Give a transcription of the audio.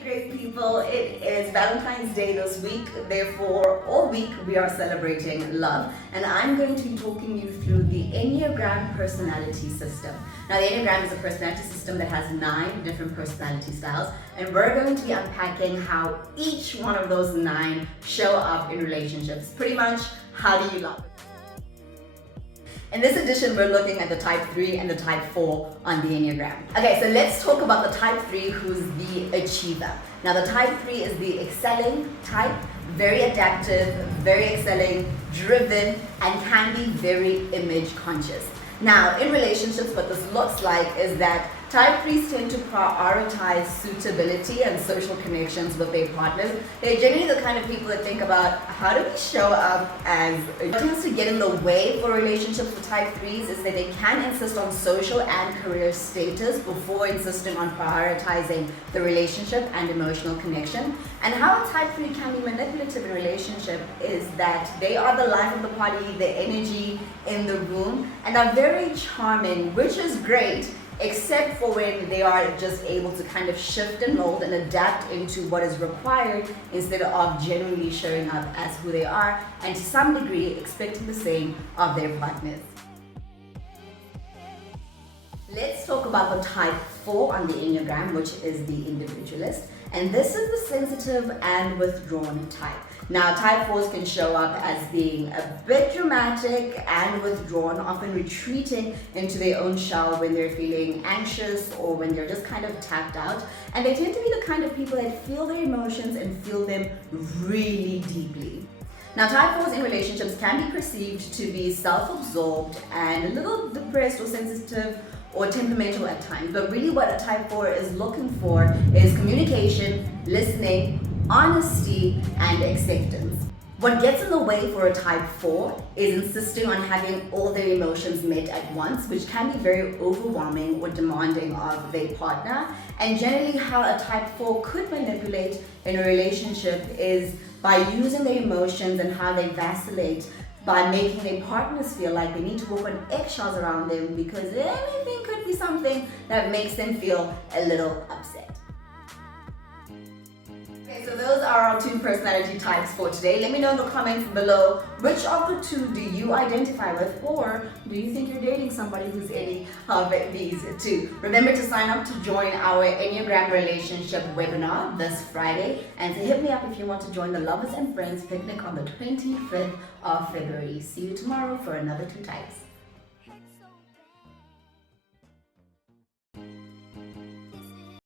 Hey great people, it is Valentine's Day this week, therefore all week we are celebrating love, and I'm going to be talking you through the Enneagram personality system. Now the Enneagram is a personality system that has 9 different personality styles, and we're going to be unpacking how each one of those 9 show up in relationships. Pretty much, how do you love? In this edition, we're looking at the type 3 and the type 4 on the Enneagram. Okay, so let's talk about the type 3, who's the achiever. Now the type 3 is the excelling type, very adaptive, very excelling, driven, and can be very image conscious. Now in relationships, what this looks like is that type 3s tend to prioritize suitability and social connections with their partners. They're generally the kind of people that think about how do we show up as. What tends to get in the way for relationships with type 3s is that they can insist on social and career status before insisting on prioritizing the relationship and emotional connection. And how a type 3 can be manipulative in a relationship is that they are the life of the party, the energy in the room, and are very charming, which is great, except for when they are just able to kind of shift and mold and adapt into what is required instead of genuinely showing up as who they are, and to some degree expecting the same of their partners. Let's talk about the type 4 on the Enneagram, which is the individualist. And this is the sensitive and withdrawn type. Now, type 4s can show up as being a bit dramatic and withdrawn, often retreating into their own shell when they're feeling anxious or when they're just kind of tapped out. And they tend to be the kind of people that feel their emotions and feel them really deeply. Now, type 4s in relationships can be perceived to be self-absorbed and a little depressed or sensitive or temperamental at times, but really what a type 4 is looking for is communication, listening, honesty, and acceptance. What gets in the way for a type 4 is insisting on having all their emotions met at once, which can be very overwhelming or demanding of their partner. And generally how a type 4 could manipulate in a relationship is by using their emotions and how they vacillate, by making their partners feel like they need to walk on eggshells around them because anything could be something that makes them feel a little upset. Okay, so those are our 2 personality types for today. Let me know in the comments below, which of the 2 do you identify with, or do you think you're dating somebody who's any of these 2? Remember to sign up to join our Enneagram relationship webinar this Friday, and to hit me up if you want to join the Lovers and Friends picnic on the 25th of February. See you tomorrow for another 2 types.